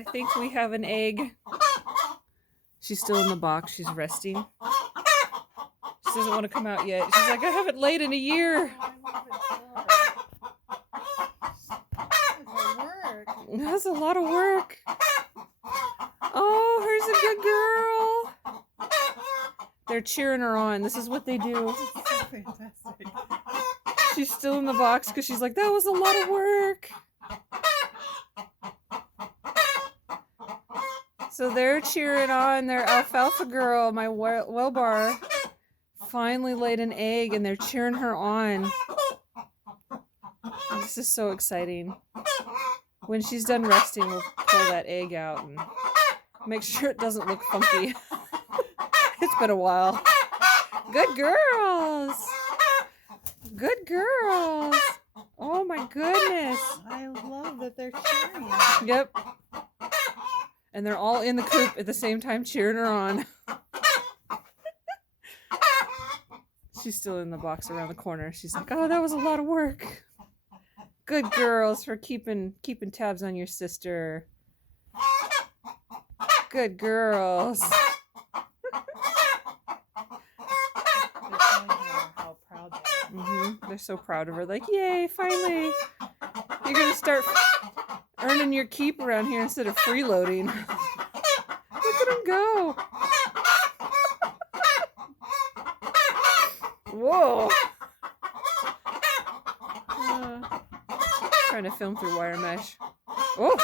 I think we have an egg. She's still in the box. She's resting. She doesn't want to come out yet. She's like, I haven't laid in a year. That's a lot of work. Oh, here's a good girl. They're cheering her on. This is what they do. Fantastic. She's still in the box because she's like, that was a lot of work. So they're cheering on their alfalfa girl, my Welbar, finally laid an egg and they're cheering her on. This is so exciting. When she's done resting, we'll pull that egg out and make sure it doesn't look funky. It's been a while. Good girls. Good girls. Oh my goodness. I love that they're cheering. Yep. And they're all in the coop at the same time cheering her on. She's still in the box around the corner. She's like, oh, that was a lot of work. Good girls for keeping tabs on your sister. Good girls. How proud they are. They're so proud of her. Like, yay, finally. You're going to start earning your keep around here instead of freeloading. Look at them go. Whoa. Trying to film through wire mesh. Oh.